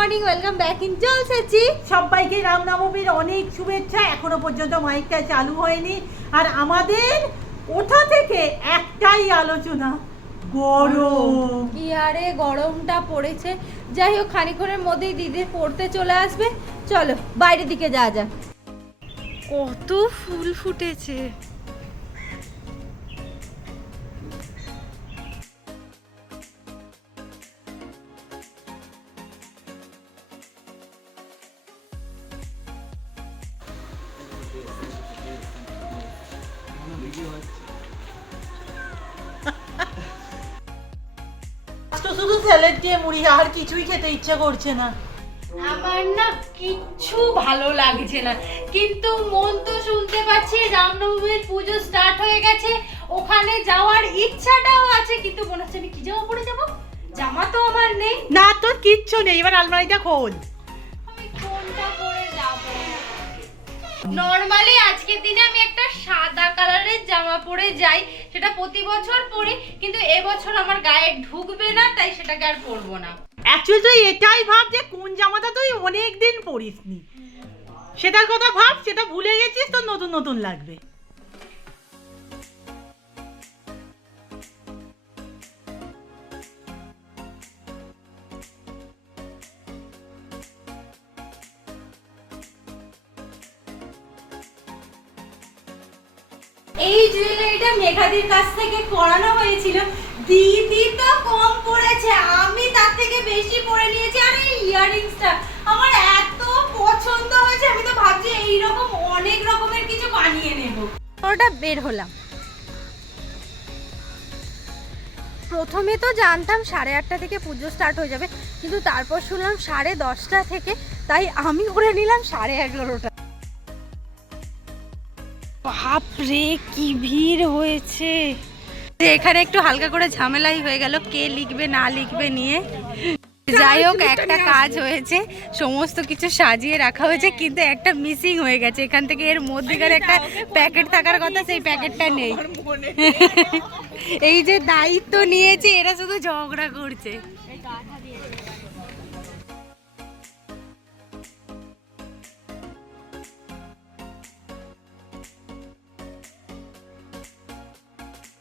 Morning, welcome back in জলসাচি। সবাইকে রামনবমীর অনেক শুভেচ্ছা। এখনো পর্যন্ত মাইকটা চালু হয়নি, আর আমাদের ওঠা থেকে একটাই আলোচনা, গরম। কি আরে গরমটা পড়েছে। যাই হোক, খানিক্ষণের মধ্যেই দিদি পড়তে চলে আসবে। চলো বাইরের দিকে যাওয়া যাক। কত ফুল ফুটেছে। শুধু স্যালাড দিয়ে মুড়ি, আর কিছুই খেতে ইচ্ছা করছে না। আমার না কিচ্ছু ভালো লাগছে না, কিন্তু মন তো শুনতে পাচ্ছি রামনবমীর পুজো স্টার্ট হয়ে গেছে। ওখানে যাওয়ার ইচ্ছাটাও আছে, কিন্তু মনে হচ্ছে আমি কি জামা পরে যাবো। জামা তো আমার নেই। না, তোর কিচ্ছু নেই। এবার আলমারিটা খোল। আমি কোনটা পরে যাব? নরমালি আজকের দিনে আমি একটা সাদা কালারের জামা পরে যাই, সেটা প্রতি বছর পরি, কিন্তু এবছর আমার গায়ে ঢুকবে না, তাই সেটাকে আর পরবো না। অ্যাকচুয়ালি তুই এটাই ভাব যে কোন জামাটা তুই অনেক দিন পরিসনি, সেটার কথা ভাব। সেটা ভুলে গেছিস, তোর নতুন নতুন লাগবে। এই জুয়েলারিটা মেঘাদির কাছ থেকে করানো হয়েছিল। দিদি তো কম পড়েছে, আমি তার থেকে বেশি পরে নিয়েছি। আর এই ইয়াররিংসটা আমার এত পছন্দ হয়েছে, আমি তো ভাবছি এইরকম অনেক রকমের কিছু বানিয়ে নেব। ওটা বের হলাম। প্রথমে তো জানতাম 8:30 থেকে পুজো স্টার্ট হয়ে যাবে, কিন্তু তারপর শুনলাম 10:30 থেকে, তাই আমি করে নিলাম 11:30। বাপরে কি ভিড় হয়েছে। এখানে একটু হালকা করে ঝামেলাই হয়ে গেল, কে লিখবে না লিখবে নিয়ে। যাই হোক, একটা কাজ হয়েছে, সমস্ত কিছু সাজিয়ে রাখা হয়েছে, কিন্তু একটা মিসিং হয়ে গেছে এখান থেকে। এর মধ্যেকার একটা প্যাকেট থাকার কথা, সেই প্যাকেটটা নেই। এই যে দায়িত্ব নিয়েছে, এরা শুধু ঝগড়া করছে।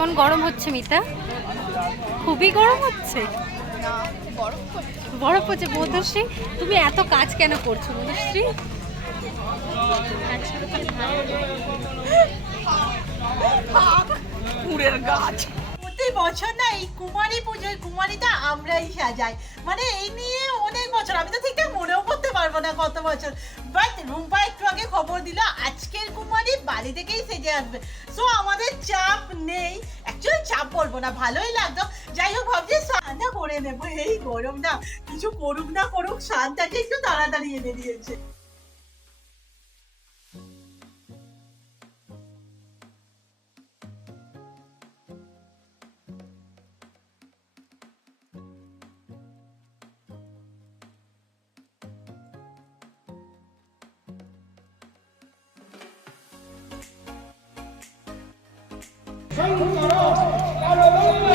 কোন গরম হচ্ছে মিতা? খুবই গরম হচ্ছে। বরফ হচ্ছে। মধুশ্রী, তুমি এত কাজ কেন করছো মধুশ্রী? প্রতি বছর না এই কুমারী পুজোয় কুমারীটা আমরাই সাজাই, মানে এই নিয়ে অনেক বছর। আমি তো ঠিকঠাক মনেও করতে পারবো না কত বছর। বাট রুম্পা একটু আগে খবর দিল আজকের কুমারী বাড়ি থেকেই সেজে আসবে। সো আমাদের চাপ নেই। অ্যাকচুয়ালি চাপ বলবো না, ভালোই লাগতো। যাই হোক, ভাবছি স্নানটা করে নেবো। এই গরম না, কিছু করুক না করুক, স্নানটাকে একটু তাড়াতাড়ি এনে দিয়েছে।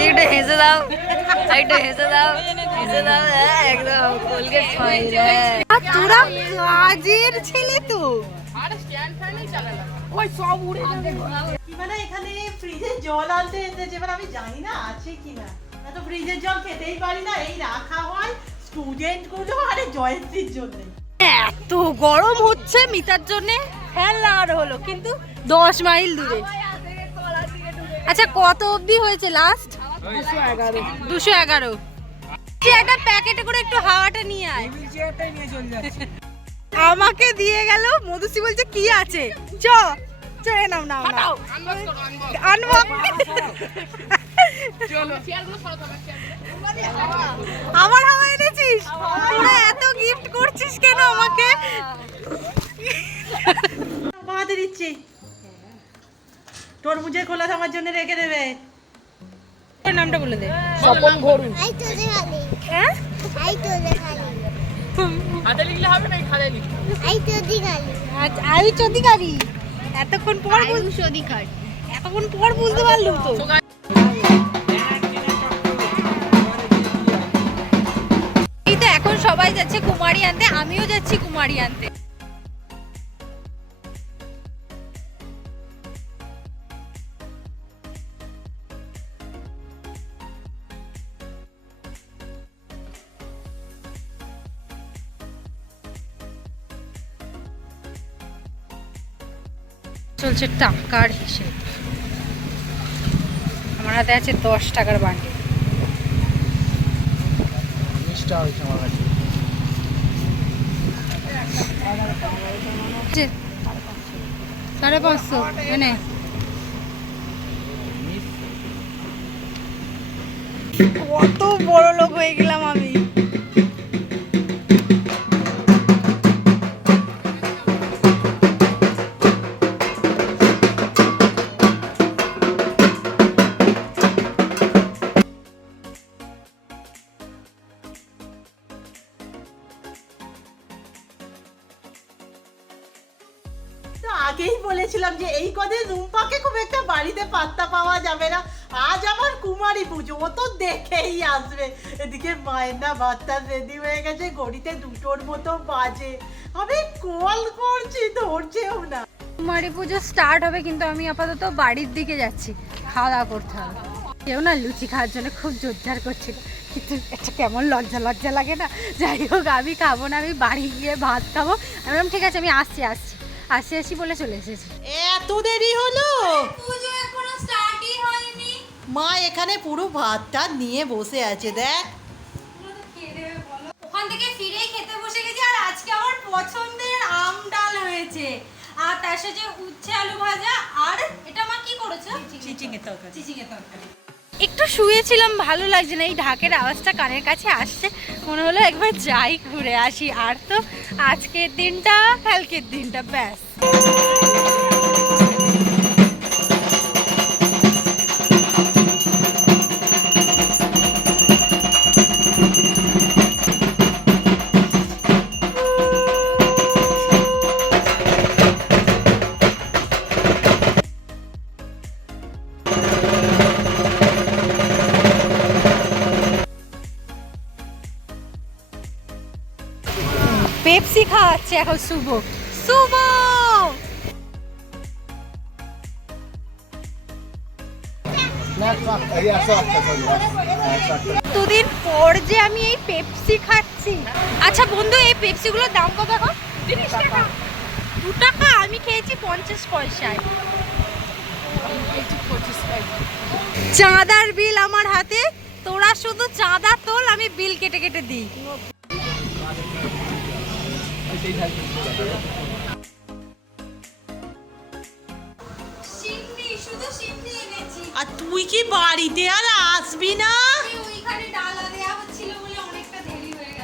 একটু হেসে দাও, একটু হেসে দাও, হেসে দাও। একদম কোলগেট স্মাইল। তোরা কাজের ছেলে তো। মানে এখানে ফ্রিজের জল আনতে এসেছে, এবার আমি জানি না আছে কিনা। এত ফ্রিজের জল খেতেই পারি না, এই রাখা হয় স্টুডেন্ট গুলো আর জয়ন্তীর জন্য। এত গরম হচ্ছে, মিতার জন্য ফ্যান লাগানো হলো, কিন্তু 10 মাইল দূরে। আচ্ছা, কত অবধি হয়েছে লাস্ট? 211। একটা প্যাকেটে করে একটু হাওয়াটা নিয়ে আয়। আমাকে দিয়ে গেল, মধুশ্রী বলছে কি আছে, চ চ এ নাও নাও নাও আমার হাওয়া এনেছিস? তোরা এত গিফট করছিস কেন আমাকে? বাঁধে দিচ্ছি, তরমুজের খোলা আমার জন্য রেখে দেবে। নামটা বলে দে। স্বপন ঘরু। হ্যাঁ, হাতে লিখলে হবে না, খালে লিখ। আয়ুষ অধিকারী। এতক্ষণ পর এতক্ষণ পর বুঝতে পারলুম তো। এই তো এখন সবাই সবাই যাচ্ছে কুমারী আনতে, আমিও যাচ্ছি কুমারী আনতে। চলছে টাকার হিসেব। আমার হাতে আছে 10 টাকার বান্ডিল। মিষ্টা হয়েছে আমার কাছে। 550 এনে কত বড় লোক হয়ে গেলাম আমি। তো আগেই বলেছিলাম যে এই কদিন রুম্পাকে খুব একটা বাড়িতে পাত্তা পাওয়া যাবে না। আজ আমার কুমারী পুজো, ও তো দেখেই আসবে। এদিকে মায়ের না ভাতটা রেডি হয়ে গেছে, ঘড়িতে 2টোর মতো বাজে। আমি কল করছি, ধরছেও না। কুমারী পুজো স্টার্ট হবে, কিন্তু আমি আপাতত বাড়ির দিকে যাচ্ছি, খাওয়া দাওয়া করতে হবে। কেউ না লুচি খাওয়ার জন্য খুব জোরজার করছিল, কিন্তু একটা কেমন লজ্জা লজ্জা লাগে না। যাই হোক, আমি খাবো না, আমি বাড়ি গিয়ে ভাত খাবো। আমি বললাম ঠিক আছে, আমি আসছি বলে চলে এসেছি। এত দেরি হলো? পুজো এখনো স্টার্টই হয়নি। মা এখানে পুরো ভাতটা নিয়ে বসে আছে, দেখ। ওখান থেকে ফিরেই খেতে বসে গেছি। আর আজকে আমার পছন্দের আম ডাল হয়েছে, আর তার সাথে উচ্ছে আলু ভাজা। আর এটা মা কি করেছো? চিচিংয়ের তরকারি। চিচিংয়ের তরকারি। একটু শুয়েছিলাম, ভালো লাগছে না, এই ঢাকের আওয়াজটা কানের কাছে আসছে, মনে হলো একবার যাই ঘুরে আসি। আর তো আজকের দিনটা কালকের দিনটা ব্যাস। পেপসি খাওয়াচ্ছে এখন শুভ। দুদিন পর যে আমি এই পেপসি খাচ্ছি। আচ্ছা বন্ধু, এই পেপসিগুলোর দাম কত এখন? 30 টাকা। 2 টাকা? আমি খেয়েছি 50 পয়সায়। চাঁদার বিল আমার হাতে, তোরা শুধু চাঁদা তোল, আমি বিল কেটে কেটে দিই। আর তুই কি বাড়িতে আর আসবি না?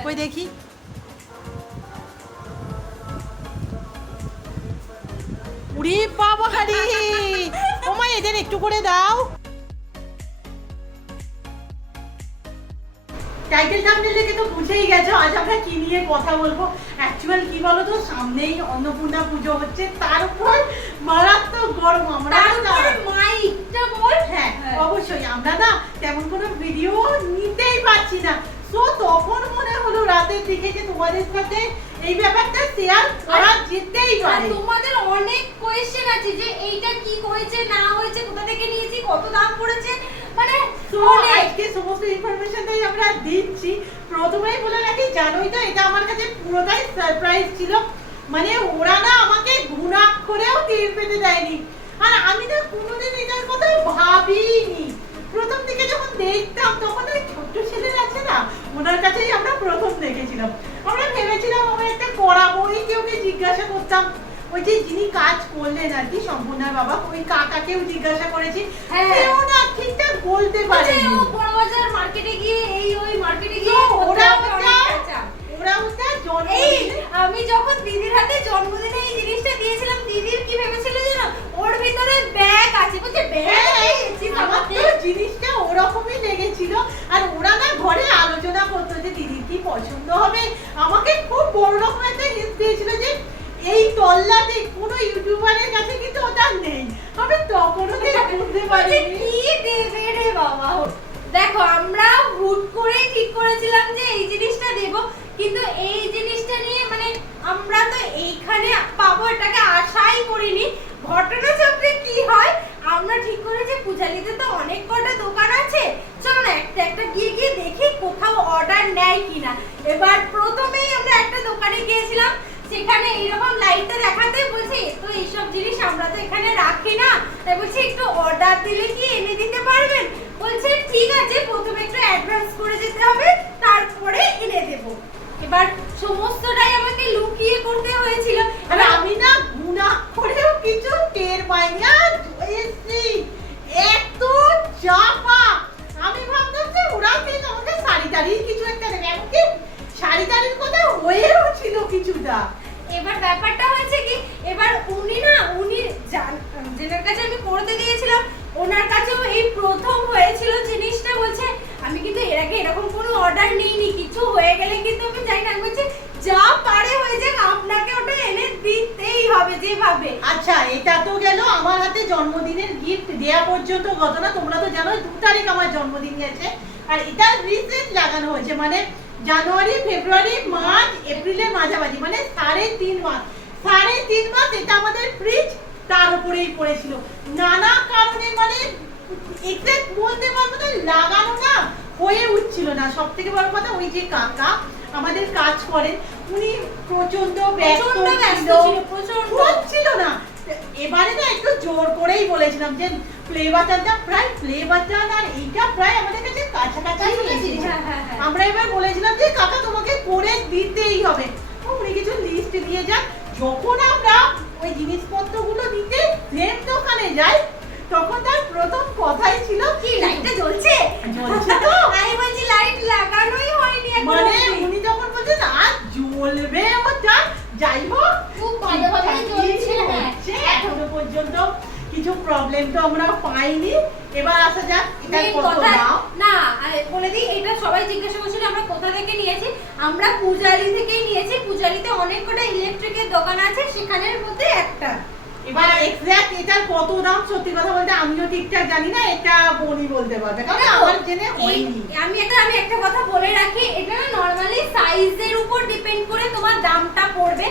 ওই দেখি। উড়ি বাবা হারি, ও মা এদের একটু করে দাও। টাইটেল থাম্বনেল দেখে তো বুঝেই গেছো আজ আমরা কি নিয়ে কথা বলবো। অ্যাকচুয়াল কি বলো তো, সামনেই অন্নপূর্ণা পুজো হচ্ছে, তার উপর মারাত্মক গরম। আমরা মাইকটা বল। হ্যাঁ অবশ্যই, আমরা না তেমন কোনো ভিডিও নিতেই পারছি না। তো তখন মনে হলো রাতের দিকে যে তোমাদের সাথে এই ব্যাপারটা শেয়ার করা যেতেই পারে। তোমাদের অনেক কোয়েশ্চেন আছে যে এইটা কি হয়েছে না হয়েছে, কোথা থেকে নিয়েছি, কত দাম পড়েছে, মানে আজকে সমস্ত ইনফরমেশনটাই আমরা দিচ্ছি। প্রথমেই বলে রাখি, জানোই তো এটা আমার কাছে পুরোটাই সারপ্রাইজ ছিল। মানে ওরা না আমাকে ঘুণাক্ষরেও টের পেতে দেয়নি, আর আমি না কোনোদিন এটার কথা ভাবিনি। প্রথম দিকে যখন দেখতাম তখন ওই ছোট্ট ছেলের আছে না, ওনার কাছেই আমরা প্রথম দেখেছিলাম। আমরা ভেবেছিলাম আমরা একটা করাবো, এই কেউকে জিজ্ঞাসা করতাম। ওই যে যিনি কাজ করলেন আর কি, সম্পূর্ণার বাবা, ওই কাকাকেও জিজ্ঞাসা করেছি, সেও না ঠিকঠাক বলতে পারেনি। বড় বাজার মার্কেটে গিয়ে ওই মার্কেটে গিয়ে ওরা আমি যখন দিদির হাতে জন্মদিনে এই জিনিসটা দিয়েছিলাম, দিদির কি ভেবেছিল জানো, ওর ভিতরে ব্যাগ আছে, বলছে আমার তো জিনিসটা ওরকমই লেগেছিল। আর ওরা না ঘরে আলোচনা করতো যে দিদির কি পছন্দ হবে। আমাকে খুব বড় রকম একটা হিন্ট দিয়েছিল যে এই তল্লাতে কোনো ইউটিউবারের কাছে কিন্তু ওটা নেই। আমি তখনও বুঝতে পারিনি কি দেবে রে বাবা। দেখো আমরা হুট করে ঠিক করেছিলাম যে এই জিনিসটা দেব, কিন্তু এই জিনিসটা নিয়ে মানে আমরা তো এইখানে পাবো এটাকে আশাই করিনি। ঘটনাচক্রে কি হয়, আমরা ঠিক করেছি পূজালিতে তো অনেক কটা দোকান আছে, চলো না একটা একটা গিয়ে গিয়ে দেখি কোথাও অর্ডার নেয় কিনা। এবার প্রথমেই আমরা একটা দোকানে গিয়েছিলাম, সেখানে এইরকম লাইটটা দেখাতে বলছে তো এইসব জিনিস আমরা তো এখানে রাখি না, তাই বলছি একটু অর্ডার দিলে কি এনে দিতে পারবেন? বলছে ঠিক আছে, প্রথমে একটু অ্যাডভান্স করে যেতে হবে, তারপরে এনে দেব। এবার সমস্তটাই আমাকে লুকিয়ে করতে হয়েছিল। আর আমি না গুণা করেও কিছু টের পাইনি। আর এসছি এত চাপা, আমি ভাবতাম যে ওরা ঠিক আমাকে শাড়ি টাড়ি কিছু একটা দেবে, এমনকি শাড়ি টাড়ির কথা হয়েও ছিল কিছুটা। এবার ব্যাপারটা হয়েছে কি, এবার উনি যেনার কাছে আমি করতে দিয়েছিলাম ওনার কাছেও এই প্রথম হয়েছিল জিনিসটা। বলছে আমি কিন্তু এর আগে এরকম কোনো অর্ডার নিইনি, কিছু হয়ে গেলে কিন্তু আমি চাই না। বলছে যা পারে হয়ে যাক, আপনাকে ওটা এনে দিতেই হবে যেভাবে। আচ্ছা, এটা তো গেল আমার হাতে জন্মদিনের গিফট দেয়া পর্যন্ত ঘটনা। তোমরা তো জানো 2 তারিখ আমার জন্মদিন গেছে, আর এটা রিসেন্ট লাগানো হয়েছে, মানে জানুয়ারি, ফেব্রুয়ারি, মার্চ, এপ্রিলের মাঝামাঝি, মানে 3.5 মাস। 3.5 মাস এটা আমাদের ফ্রিজ তার উপরেই পড়েছিল নানা কারণে, মানে এক্সাক্ট বলতে পারবো না, লাগানো না হয়ে উঠছিল না। সব থেকে বড় কথা, ওই যে কাকা আমাদের কাজ করেন উনি প্রচন্ড ব্যস্ত ছিল না। এবারে না একটু জোর করেই বলেছিলাম যে প্লে বাটনটা প্রায় আর এইটা প্রায় আমাদের কাছে কাছাকাছি এসেছে। আমরা এবার বলেছিলাম যে কাকা তোমাকে করে দিতেই হবে। উনি কিছু লিস্ট দিয়ে যান। যখন আমরা ওই জিনিসপত্রগুলো নিতে সেম দোকানে যাই, তখন তার প্রথম কথাই ছিল কি লাইটটা জ্বলছে তো। আমি বলছি লাইট লাগানোই হয়নি এখনো। মানে উনি যখন বলছেন আর জ্বলবে ওটা, যাই হোক খুব ভালোভাবে জ্বলছে। এখনো পর্যন্ত কিছু প্রবলেম তো আমরা পাইনি। এবার আসা যাক এটা Main কত কথা- দাম। না বলে দিই, এটা সবাই জিজ্ঞাসা করছিল আমরা কোথা থেকে নিয়েছি। আমরা পূজালি থেকেই নিয়েছি। পূজালিতে অনেক কটা ইলেকট্রিকের দোকান আছে, সেখানের মধ্যে একটা। এবার এক্সাক্ট এটার কত দাম সত্যি কথা বলতে আমিও ঠিকঠাক জানি না, এটা বনি বলতে পারবে, কারণ দেখো, আমার জেনে হয়নি। আমি একটা কথা বলে রাখি, এটা না নরমালি সাইজের উপর ডিপেন্ড করে তোমার দামটা পড়বে।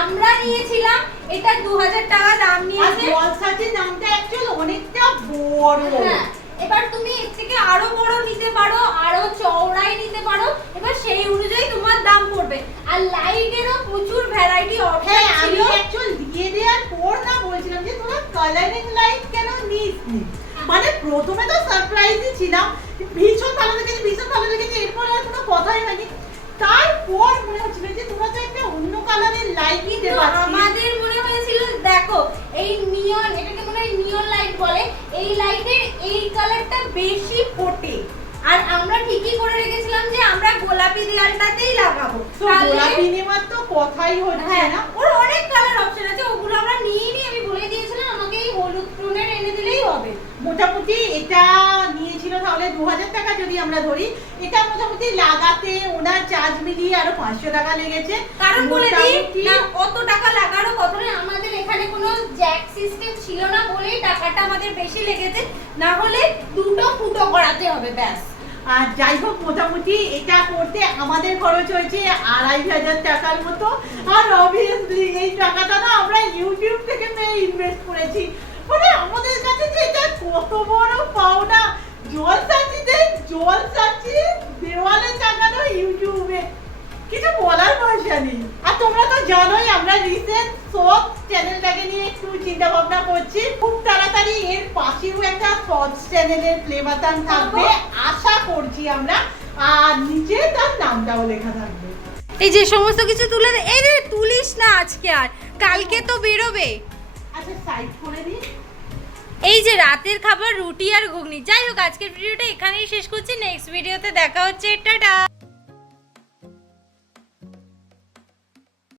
আমরা নিয়েছিলাম এটা 2000 টাকা দাম আর নিয়েছে। জল সাথে দামটা অ্যাকচুয়ালি অনেকটা বড়। হ্যাঁ, এবার তুমি এর থেকে আরো বড় নিতে পারো, আরো চওড়াই নিতে পারো, এবার সেই অনুযায়ী তোমার দাম পড়বে। আর লাইটেরও প্রচুর ভ্যারাইটি অপশন হ্যাঁ, আমি ছিল। অ্যাকচুয়ালি দিয়ে দেওয়ার পর না বলছিলাম যে তোরা কালারিং লাইট কেন নিসনি। মানে প্রথমে তো সারপ্রাইজই ছিলাম, ভীষণ ভালো লেগেছে, এরপর আর কোনো কথাই হয়নি। তারপর মনে হচ্ছিল যে তোমরা তো একটা অন্য কালারের লাইট নিতে কিন্তু পারছি। আমাদের মনে হয়েছিল দেখো এই নিয়ন, এটাকে মনে হয় নিয়ন লাইট বলে, এই লাইটের এই কালারটা বেশি ফোটে। আর আমরা ঠিকই করে রেখেছিলাম যে আমরা গোলাপি দেয়ালটাতেই লাগাবো। তো গোলাপি নেওয়ার তো কথাই হচ্ছে হ্যাঁ, না। ওর অনেক কালার অপশন আছে, ওগুলো আমরা নিয়ে নিই। আমি বলে দিয়েছিলাম আমাকে এই হলুদ টোনের এনে দিলেই হবে। মোটামুটি এটা নিয়েছিল তাহলে 2000 টাকা যদি আমরা ধরি, এটা মোটামুটি লাগাতে ওনার চার্জ মিলিয়ে আরো 500 টাকা লেগেছে। কারণ বলে দিই মোটামুটি না, অত টাকা লাগারও কথা নয়, আমাদের এখানে কোনো জ্যাক সিস্টেম ছিল না বলেই টাকাটা আমাদের বেশি লেগেছে, না হলে দুটো ফুটো করাতে হবে ব্যাস। আর যাই হোক মোটামুটি এটা করতে আমাদের খরচ হয়েছে 2500 টাকার মতো। আর অবভিয়াসলি এই টাকাটা না আমরা ইউটিউব থেকে ইনভেস্ট করেছি। মানে আমাদের কাছে যে এটা কত বড় পাওনা, জল চাচ্ছি দেওয়ালে টাঙানো ইউটিউবে, কিছু বলার ভাষা নেই। আর তোমরা তো জানোই আমরা রিসেন্ট সব চ্যানেলটাকে নিয়ে একটু চিন্তা ভাবনা করছি। খুব তাড়াতাড়ি এর পাশেও একটা শর্টস চ্যানেলের প্লে বাটন থাকবে আশা করছি আমরা, আর নিচে তার নামটাও লেখা থাকবে। এই যে সমস্ত কিছু তুলে এই রে, তুলিস না আজকে, আর কালকে তো বেরোবে। আচ্ছা সাইড করে দিই। এই যে রাতের খাবার রুটি আর ঘুগনি। যাই হোক, আজকের ভিডিওটা এখানেই শেষ করছি। নেক্সট ভিডিওতে দেখা হচ্ছে। টাটা।